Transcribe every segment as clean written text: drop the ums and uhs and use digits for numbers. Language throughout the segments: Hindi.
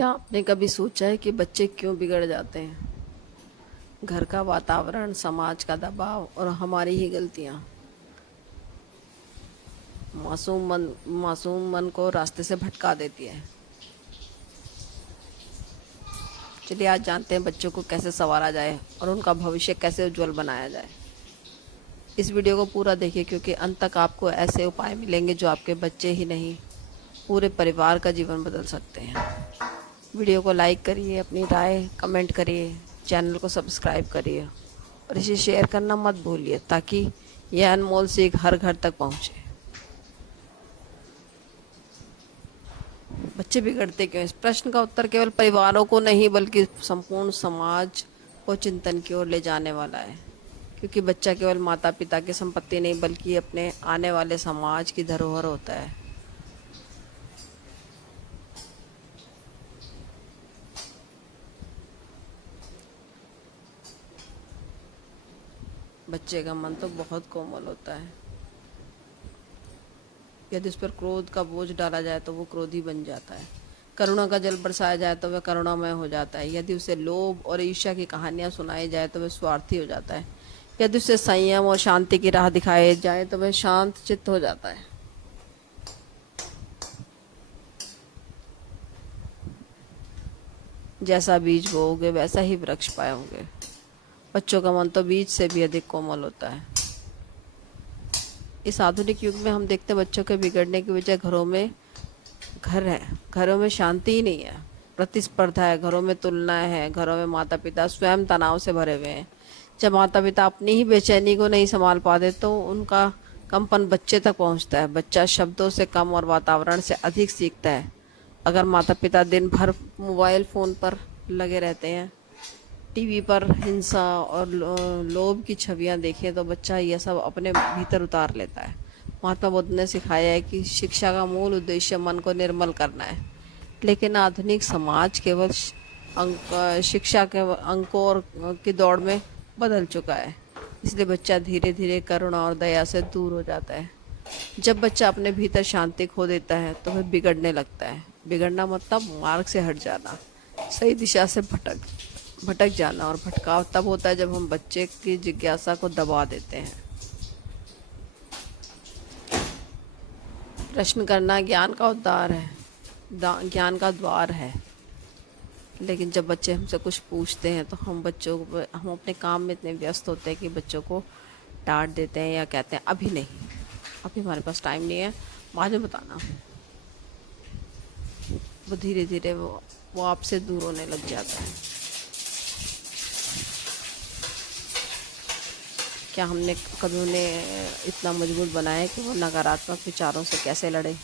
क्या आपने कभी सोचा है कि बच्चे क्यों बिगड़ जाते हैं? घर का वातावरण, समाज का दबाव और हमारी ही गलतियाँ मासूम मन को रास्ते से भटका देती है। चलिए आज जानते हैं बच्चों को कैसे संवारा जाए और उनका भविष्य कैसे उज्जवल बनाया जाए। इस वीडियो को पूरा देखिए क्योंकि अंत तक आपको ऐसे उपाय मिलेंगे जो आपके बच्चे ही नहीं, पूरे परिवार का जीवन बदल सकते हैं। वीडियो को लाइक करिए, अपनी राय कमेंट करिए, चैनल को सब्सक्राइब करिए और इसे शेयर करना मत भूलिए ताकि यह अनमोल सीख हर घर तक पहुंचे। बच्चे बिगड़ते क्यों? इस प्रश्न का उत्तर केवल परिवारों को नहीं बल्कि संपूर्ण समाज को चिंतन की ओर ले जाने वाला है, क्योंकि बच्चा केवल माता पिता की संपत्ति नहीं बल्कि अपने आने वाले समाज की धरोहर होता है। बच्चे का मन तो बहुत कोमल होता है। यदि उस पर क्रोध का बोझ डाला जाए तो वो क्रोधी बन जाता है। करुणा का जल बरसाया जाए तो वह करुणामय हो जाता है। यदि उसे लोभ और ईर्ष्या की कहानियां सुनाई जाए तो वह स्वार्थी हो जाता है। यदि उसे संयम और शांति की राह दिखाई जाए तो वह शांत चित्त हो जाता है। जैसा बीज बोओगे वैसा ही वृक्ष पाओगे। बच्चों का मन तो बीज से भी अधिक कोमल होता है। इस आधुनिक युग में हम देखते हैं बच्चों के बिगड़ने की वजह घरों में शांति ही नहीं है, प्रतिस्पर्धा है, घरों में तुलना है, घरों में माता पिता स्वयं तनाव से भरे हुए हैं। जब माता पिता अपनी ही बेचैनी को नहीं संभाल पाते तो उनका कंपन बच्चे तक पहुंचता है। बच्चा शब्दों से कम और वातावरण से अधिक सीखता है। अगर माता पिता दिन भर मोबाइल फ़ोन पर लगे रहते हैं, टीवी पर हिंसा और लोभ की छवियां देखें तो बच्चा यह सब अपने भीतर उतार लेता है। महात्मा बुद्ध ने सिखाया है कि शिक्षा का मूल उद्देश्य मन को निर्मल करना है, लेकिन आधुनिक समाज केवल शिक्षा के अंकों और की दौड़ में बदल चुका है। इसलिए बच्चा धीरे धीरे करुणा और दया से दूर हो जाता है। जब बच्चा अपने भीतर शांति खो देता है तो वह बिगड़ने लगता है। बिगड़ना मतलब मार्ग से हट जाना, सही दिशा से भटक जाना। और भटकाव तब होता है जब हम बच्चे की जिज्ञासा को दबा देते हैं। प्रश्न करना ज्ञान का उद्धार है, ज्ञान का द्वार है। लेकिन जब बच्चे हमसे कुछ पूछते हैं तो हम अपने काम में इतने व्यस्त होते हैं कि बच्चों को डांट देते हैं या कहते हैं अभी नहीं, अभी हमारे पास टाइम नहीं है, बाद में बताना। वो धीरे धीरे वो आपसे दूर होने लग जाता है। क्या हमने कभी उन्हें इतना मजबूत बनाया कि वो नकारात्मक विचारों से कैसे लड़े?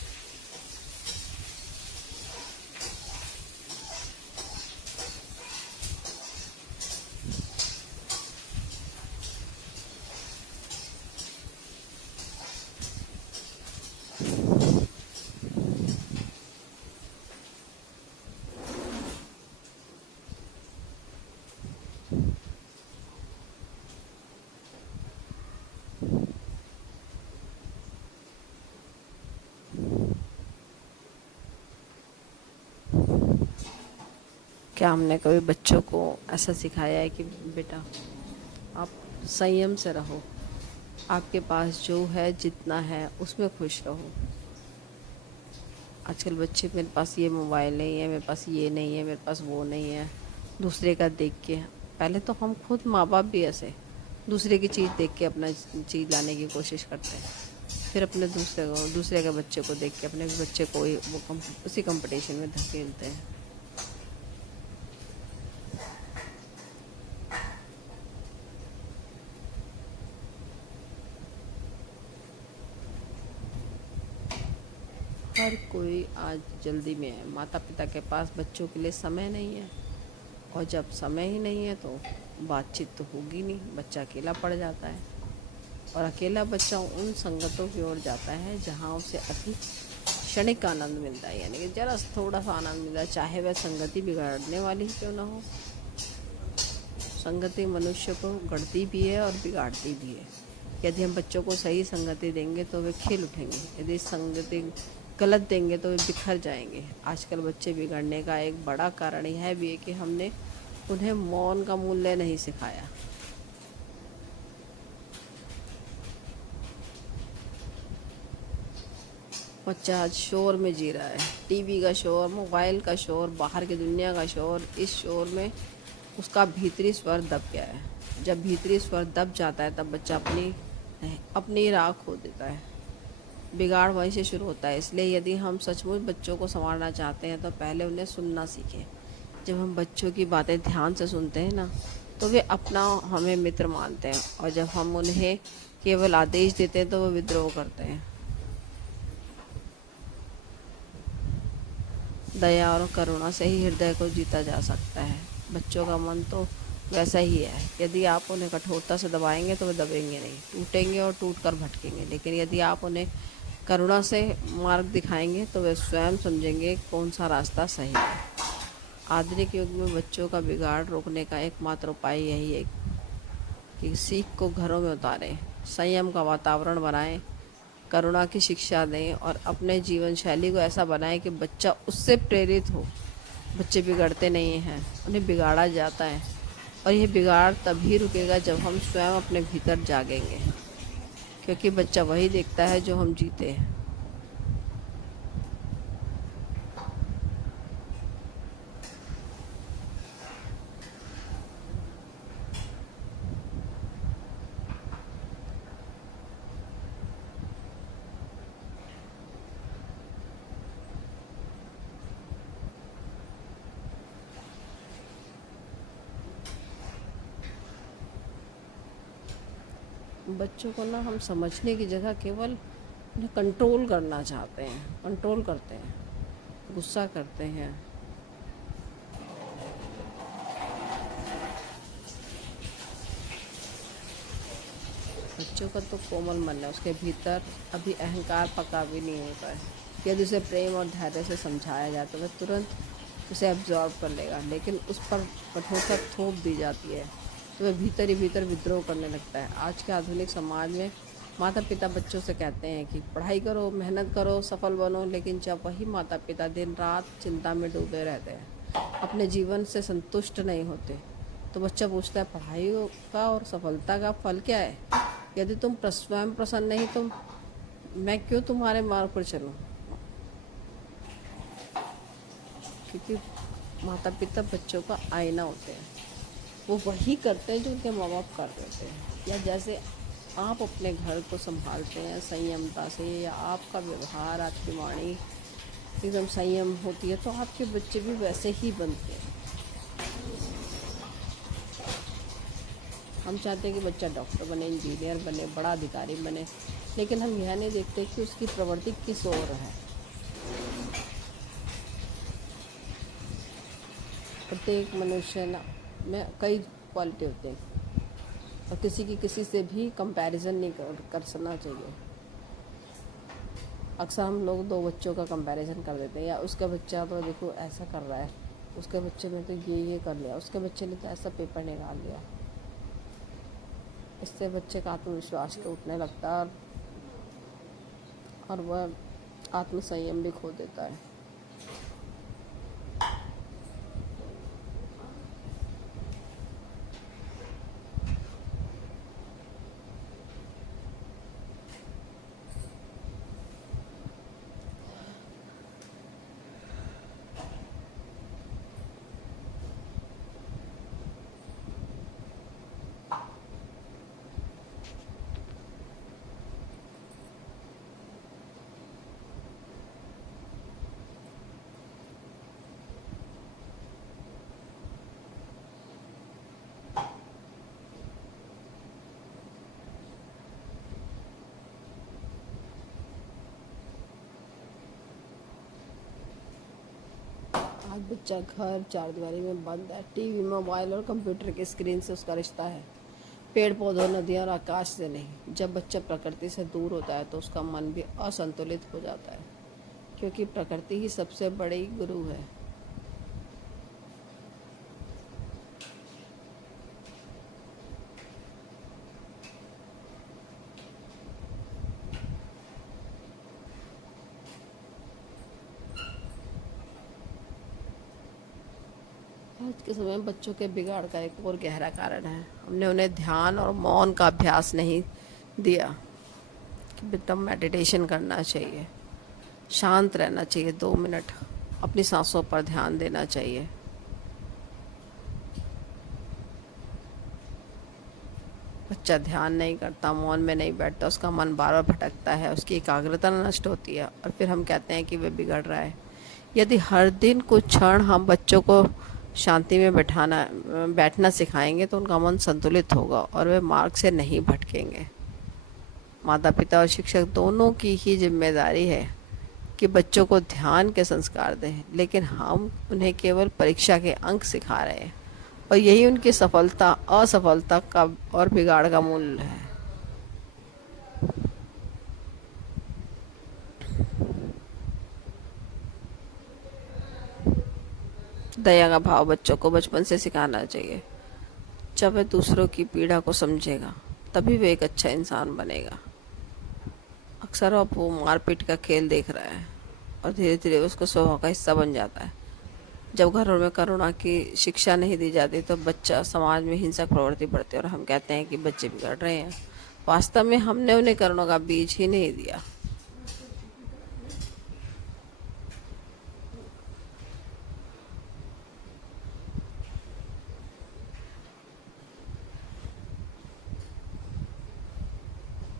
क्या हमने कभी बच्चों को ऐसा सिखाया है कि बेटा आप संयम से रहो, आपके पास जो है जितना है उसमें खुश रहो? आजकल बच्चे मेरे पास ये मोबाइल नहीं है, मेरे पास ये नहीं है, मेरे पास वो नहीं है, दूसरे का देख के। पहले तो हम खुद माँ बाप भी ऐसे दूसरे की चीज़ देख के अपना चीज़ लाने की कोशिश करते हैं, फिर अपने दूसरे के बच्चे को देख के अपने बच्चे को उसी कंपटीशन में धकेलते हैं। हर कोई आज जल्दी में है। माता पिता के पास बच्चों के लिए समय नहीं है, और जब समय ही नहीं है तो बातचीत तो होगी नहीं, बच्चा अकेला पड़ जाता है। और अकेला बच्चा उन संगतों की ओर जाता है जहाँ उसे अधिक क्षणिक आनंद मिलता है, यानी कि जरा थोड़ा सा आनंद मिलता है, चाहे वह संगति बिगाड़ने वाली ही क्यों ना हो। संगति मनुष्य को गढ़ती भी है और बिगाड़ती भी है। यदि हम बच्चों को सही संगति देंगे तो वे खिल उठेंगे। यदि संगति गलत देंगे तो वे बिखर जाएंगे। आजकल बच्चे बिगड़ने का एक बड़ा कारण यह भी है कि हमने उन्हें मौन का मूल्य नहीं सिखाया। बच्चा आज शोर में जी रहा है, टीवी का शोर, मोबाइल का शोर, बाहर की दुनिया का शोर। इस शोर में उसका भीतरी स्वर दब गया है। जब भीतरी स्वर दब जाता है तब बच्चा अपनी राह खो देता है। बिगाड़ वहीं से शुरू होता है। इसलिए यदि हम सचमुच बच्चों को संवारना चाहते हैं तो पहले उन्हें सुनना सीखें। जब हम बच्चों की बातें ध्यान से सुनते हैं ना, तो वे अपना हमें मित्र मानते हैं, और जब हम उन्हें केवल आदेश देते हैं तो वो विद्रोह करते हैं। दया और करुणा से ही हृदय को जीता जा सकता है। बच्चों का मन तो वैसा ही है। यदि आप उन्हें कठोरता से दबाएंगे तो वे दबेंगे नहीं, टूटेंगे और टूट कर भटकेंगे। लेकिन यदि आप उन्हें करुणा से मार्ग दिखाएंगे तो वे स्वयं समझेंगे कौन सा रास्ता सही है। आधुनिक युग में बच्चों का बिगाड़ रोकने का एकमात्र उपाय यही है कि सीख को घरों में उतारें, संयम का वातावरण बनाएं, करुणा की शिक्षा दें और अपने जीवन शैली को ऐसा बनाएं कि बच्चा उससे प्रेरित हो। बच्चे बिगड़ते नहीं हैं, उन्हें बिगाड़ा जाता है, और यह बिगाड़ तभी रुकेगा जब हम स्वयं अपने भीतर जागेंगे, क्योंकि बच्चा वही देखता है जो हम जीते हैं। बच्चों को ना हम समझने की जगह केवल उन्हें कंट्रोल करना चाहते हैं, कंट्रोल करते हैं, गुस्सा करते हैं। बच्चों का तो कोमल मन है, उसके भीतर अभी अहंकार पका भी नहीं होता है। यदि उसे प्रेम और धैर्य से समझाया जाए तो वह तुरंत उसे एब्जॉर्ब कर लेगा, लेकिन उस पर कठोरता थोप दी जाती है तो वह भीतर ही भीतर विद्रोह करने लगता है। आज के आधुनिक समाज में माता पिता बच्चों से कहते हैं कि पढ़ाई करो, मेहनत करो, सफल बनो, लेकिन जब वही माता पिता दिन रात चिंता में डूबे रहते हैं, अपने जीवन से संतुष्ट नहीं होते, तो बच्चा पूछता है पढ़ाई का और सफलता का फल क्या है? यदि तुम स्वयं प्रसन्न नहीं तो मैं क्यों तुम्हारे मार्ग पर चलूं? क्योंकि माता पिता बच्चों का आईना होते हैं। वो वही करते हैं जो उनके माँ बाप कर देते हैं। या जैसे आप अपने घर को संभालते हैं संयमता से, या आपका व्यवहार, आपकी वाणी एकदम संयम होती है, तो आपके बच्चे भी वैसे ही बनते हैं। हम चाहते हैं कि बच्चा डॉक्टर बने, इंजीनियर बने, बड़ा अधिकारी बने, लेकिन हम यह नहीं देखते कि उसकी प्रवृत्ति किस ओर है। प्रत्येक मनुष्य में कई क्वालिटी होते हैं, और किसी की किसी से भी कंपैरिजन नहीं करना चाहिए। अक्सर हम लोग दो बच्चों का कंपैरिजन कर देते हैं, या उसका बच्चा तो देखो ऐसा कर रहा है, उसके बच्चे ने तो ये कर लिया, उसके बच्चे ने तो ऐसा पेपर निकाल लिया। इससे बच्चे का आत्मविश्वास टूटने लगता है और वह आत्मसंयम भी खो देता है। आज बच्चा घर चार दीवारी में बंद है, टीवी, मोबाइल और कंप्यूटर की स्क्रीन से उसका रिश्ता है, पेड़ पौधों, नदियाँ और आकाश से नहीं। जब बच्चा प्रकृति से दूर होता है तो उसका मन भी असंतुलित हो जाता है, क्योंकि प्रकृति ही सबसे बड़ी गुरु है। आज के समय में बच्चों के बिगाड़ का एक और गहरा कारण है, हमने उन्हें ध्यान और मौन का अभ्यास नहीं दिया कि बेटा मेडिटेशन करना चाहिए, शांत रहना चाहिए, 2 मिनट अपनी सांसों पर ध्यान देना चाहिए। बच्चा ध्यान नहीं करता, मौन में नहीं बैठता, उसका मन बार बार भटकता है, उसकी एकाग्रता नष्ट होती है और फिर हम कहते हैं कि वे बिगड़ रहा है। यदि हर दिन कुछ क्षण हम बच्चों को शांति में बैठना सिखाएंगे तो उनका मन संतुलित होगा और वे मार्ग से नहीं भटकेंगे। माता पिता और शिक्षक दोनों की ही जिम्मेदारी है कि बच्चों को ध्यान के संस्कार दें, लेकिन हम उन्हें केवल परीक्षा के अंक सिखा रहे हैं और यही उनकी सफलता असफलता का और बिगाड़ का मूल है। दया का भाव बच्चों को बचपन से सिखाना चाहिए। जब वह दूसरों की पीड़ा को समझेगा तभी वह एक अच्छा इंसान बनेगा। अक्सर अब वो मारपीट का खेल देख रहा है और धीरे धीरे उसको स्वभाव का हिस्सा बन जाता है। जब घरों में करुणा की शिक्षा नहीं दी जाती तो बच्चा समाज में हिंसक प्रवृत्ति बढ़ती है और हम कहते हैं कि बच्चे बिगड़ रहे हैं। वास्तव में हमने उन्हें करुणा का बीज ही नहीं दिया।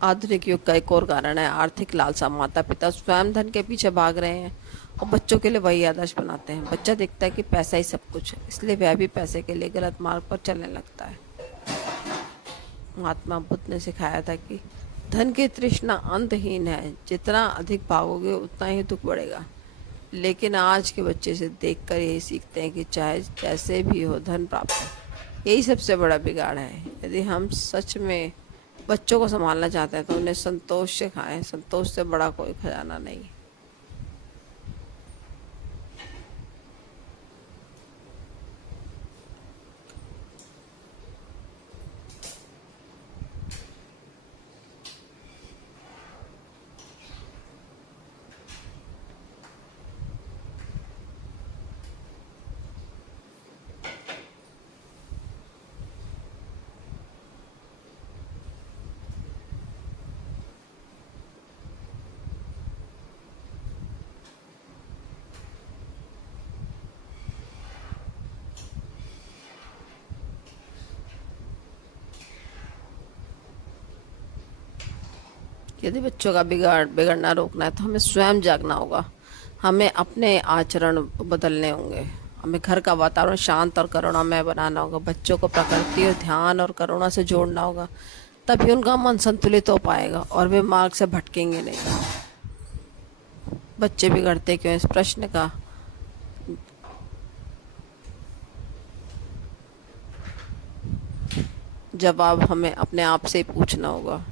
आधुनिक युग का एक और कारण है आर्थिक लालसा। माता पिता स्वयं धन के पीछे भाग रहे हैं और बच्चों के लिए वही आदर्श बनाते हैं। बच्चा देखता है कि पैसा ही सब कुछ है, इसलिए वह भी पैसे के लिए गलत मार्ग पर चलने लगता है। महात्मा बुद्ध ने सिखाया था कि धन की तृष्णा अंतहीन है, जितना अधिक भागोगे उतना ही दुख बढ़ेगा। लेकिन आज के बच्चे से देखकर यही सीखते हैं कि चाहे जैसे भी हो धन प्राप्त है। यही सबसे बड़ा बिगाड़ है। यदि हम सच में बच्चों को संभालना चाहते हैं तो उन्हें संतोष से खाएं। संतोष से बड़ा कोई खजाना नहीं। यदि बच्चों का बिगड़ना रोकना है तो हमें स्वयं जागना होगा। हमें अपने आचरण बदलने होंगे। हमें घर का वातावरण शांत और करुणामय बनाना होगा। बच्चों को प्रकृति और ध्यान और करुणा से जोड़ना होगा, तभी उनका मन संतुलित हो पाएगा और वे मार्ग से भटकेंगे नहीं। बच्चे बिगड़ते क्यों, इस प्रश्न का जवाब हमें अपने आप से ही पूछना होगा।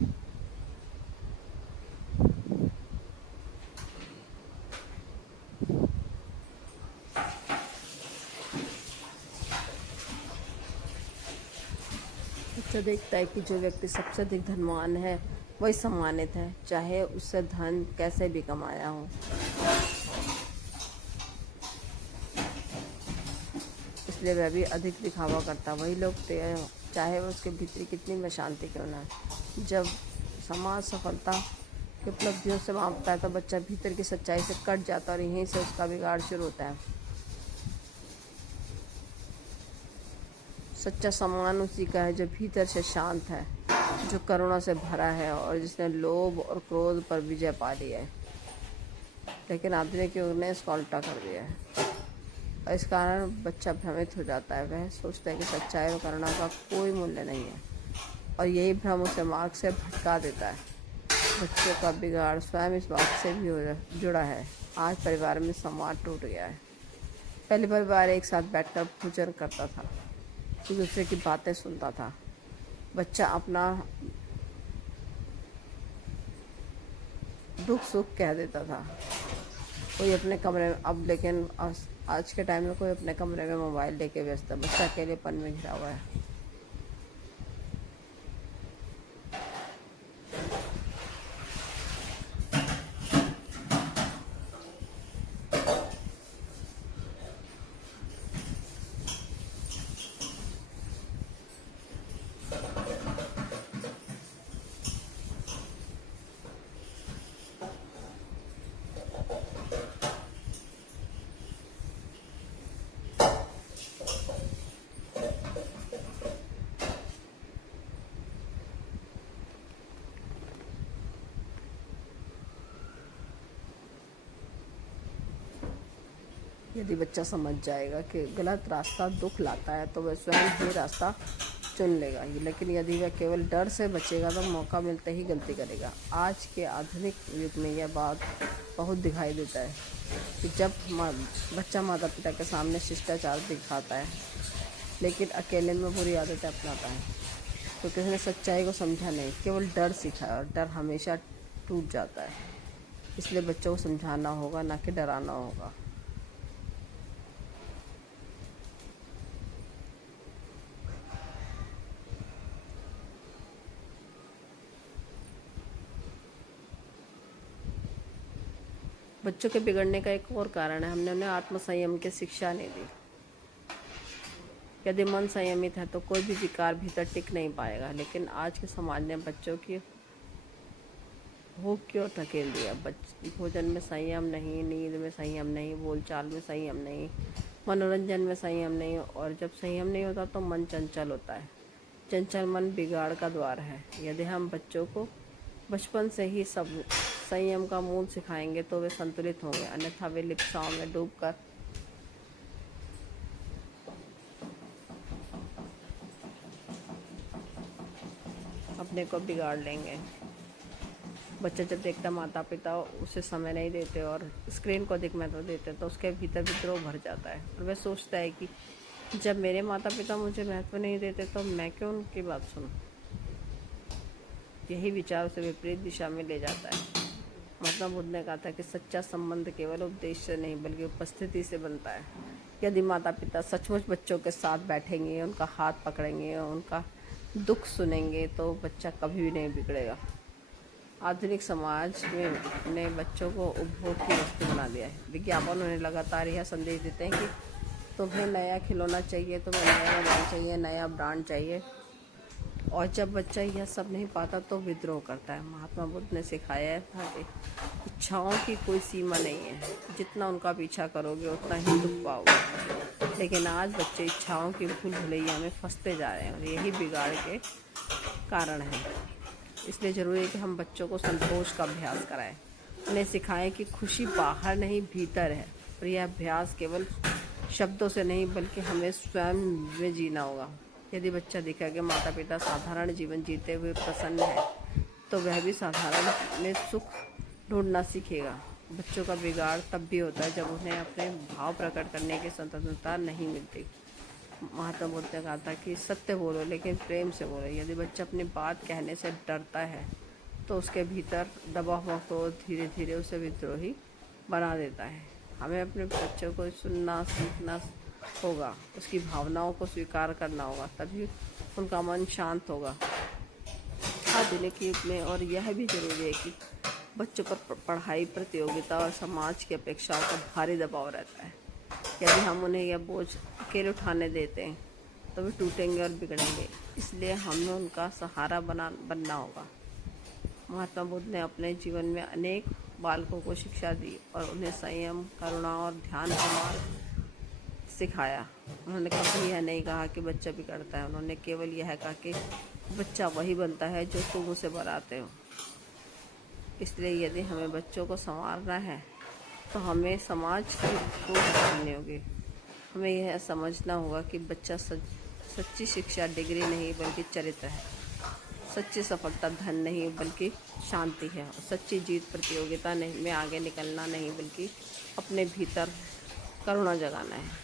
बच्चा देखता है कि जो व्यक्ति सबसे अधिक धनवान है वही सम्मानित है, चाहे उससे धन कैसे भी कमाया हो। इसलिए वह भी अधिक दिखावा करता। वही लोग चाहे वो उसके भीतर कितनी में शांति क्यों ना है। जब समाज सफलता की उपलब्धियों से मापता है तो बच्चा भीतर की सच्चाई से कट जाता है और यहीं से उसका बिगाड़ शुरू होता है। सच्चा सम्मान उसी का है जो भीतर से शांत है, जो करुणा से भरा है और जिसने लोभ और क्रोध पर विजय पा लिया है। लेकिन आधुनिक युग ने इसको उल्टा कर दिया है और इस कारण बच्चा भ्रमित हो जाता है। वह सोचता है कि सच्चाई और करुणा का कोई मूल्य नहीं है और यही भ्रम उसे मार्ग से भटका देता है। बच्चों का बिगाड़ स्वयं इस बात से भी जुड़ा है। आज परिवार में संवाद टूट गया है। पहले परिवार एक साथ बैठकर भोजन करता था, एक दूसरे की बातें सुनता था। बच्चा अपना दुख सुख कह देता था। कोई अपने कमरे में, अब लेकिन आज के टाइम में कोई अपने कमरे में मोबाइल लेके व्यस्त है। बच्चा अकेलेपन में घिरा हुआ है। यदि बच्चा समझ जाएगा कि गलत रास्ता दुख लाता है तो वह स्वयं ही रास्ता चुन लेगा, लेकिन यदि वह केवल डर से बचेगा तो मौका मिलते ही गलती करेगा। आज के आधुनिक युग में यह बात बहुत दिखाई देता है कि जब बच्चा माता पिता के सामने शिष्टाचार दिखाता है लेकिन अकेले में बुरी आदतें अपनाता है तो किसी ने सच्चाई को समझा नहीं, केवल डर सीखा है, और डर हमेशा टूट जाता है। इसलिए बच्चों को समझाना होगा, ना कि डराना होगा। बच्चों के बिगड़ने का एक और कारण है, हमने उन्हें आत्मसंयम की शिक्षा नहीं दी। यदि मन संयमित है तो कोई भी विकार भीतर टिक नहीं पाएगा, लेकिन आज के समाज ने बच्चों की भूख क्यों धकेल दिया। भोजन में संयम नहीं, नींद में संयम नहीं, बोलचाल में संयम नहीं, मनोरंजन में संयम नहीं, और जब संयम नहीं होता तो मन चंचल होता है। चंचल मन बिगाड़ का द्वार है। यदि हम बच्चों को बचपन से ही सब संयम का मूल सिखाएंगे तो वे संतुलित होंगे, अन्यथा वे लिप्साओं में डूबकर अपने को बिगाड़ लेंगे। बच्चा जब देखता माता पिता उसे समय नहीं देते और स्क्रीन को अधिक महत्व देते तो उसके भीतर विद्रोह भर जाता है, और वह सोचता है कि जब मेरे माता पिता मुझे महत्व नहीं देते तो मैं क्यों उनकी बात सुनूं। यही विचार उसे विपरीत दिशा में ले जाता है। महात्मा बुद्ध ने कहा था कि सच्चा संबंध केवल उपदेश से नहीं बल्कि उपस्थिति से बनता है। यदि माता पिता सचमुच बच्चों के साथ बैठेंगे, उनका हाथ पकड़ेंगे और उनका दुख सुनेंगे तो बच्चा कभी भी नहीं बिगड़ेगा। आधुनिक समाज में ने बच्चों को उपभोग की वस्तु बना दिया है। विज्ञापन उन्हें लगातार यह संदेश देते हैं कि तुम्हें नया खिलौना चाहिए, तुम्हें नया मोबाइल चाहिए, नया ब्रांड चाहिए, और जब बच्चा यह सब नहीं पाता तो विद्रोह करता है। महात्मा बुद्ध ने सिखाया था कि इच्छाओं की कोई सीमा नहीं है, जितना उनका पीछा करोगे उतना ही दुख पाओगे। लेकिन आज बच्चे इच्छाओं की भूल भुलैया में फंसते जा रहे हैं, और यही बिगाड़ के कारण है। इसलिए ज़रूरी है कि हम बच्चों को संतोष का अभ्यास कराएं, उन्हें सिखाएं कि खुशी बाहर नहीं भीतर है, और यह अभ्यास केवल शब्दों से नहीं बल्कि हमें स्वयं में जीना होगा। यदि बच्चा दिखा कि माता पिता साधारण जीवन जीते हुए प्रसन्न है तो वह भी साधारण में सुख ढूंढना सीखेगा। बच्चों का बिगाड़ तब भी होता है जब उन्हें अपने भाव प्रकट करने की स्वतंत्रता नहीं मिलती। महात्मा बुद्ध ने कहा था कि सत्य बोलो लेकिन प्रेम से बोलो। यदि बच्चा अपनी बात कहने से डरता है तो उसके भीतर दबा हुआ क्रोध धीरे धीरे उसे विद्रोही बना देता है। हमें अपने बच्चों को सुनना सीखना होगा, उसकी भावनाओं को स्वीकार करना होगा, तभी उनका मन शांत होगा। आधुनिक युग में और यह भी जरूरी है कि बच्चों पर पढ़ाई, प्रतियोगिता और समाज की अपेक्षाओं का भारी दबाव रहता है। यदि हम उन्हें यह बोझ अकेले उठाने देते हैं तो वे टूटेंगे और बिगड़ेंगे। इसलिए हमें उनका सहारा बनना होगा। महात्मा बुद्ध ने अपने जीवन में अनेक बालकों को शिक्षा दी और उन्हें संयम, करुणा और ध्यान का मार्ग सिखाया। उन्होंने कभी यह नहीं कहा कि बच्चा बिगड़ता है, उन्होंने केवल यह कहा कि बच्चा वही बनता है जो तुम उसे बनाते हो। इसलिए यदि हमें बच्चों को संवारना है तो हमें समाज की सोच बदलनी होगी। हमें यह समझना होगा कि बच्चा सच्ची शिक्षा डिग्री नहीं बल्कि चरित्र है। सच्ची सफलता धन नहीं बल्कि शांति है, और सच्ची जीत प्रतियोगिता नहीं में आगे निकलना नहीं बल्कि अपने भीतर करुणा जगाना है।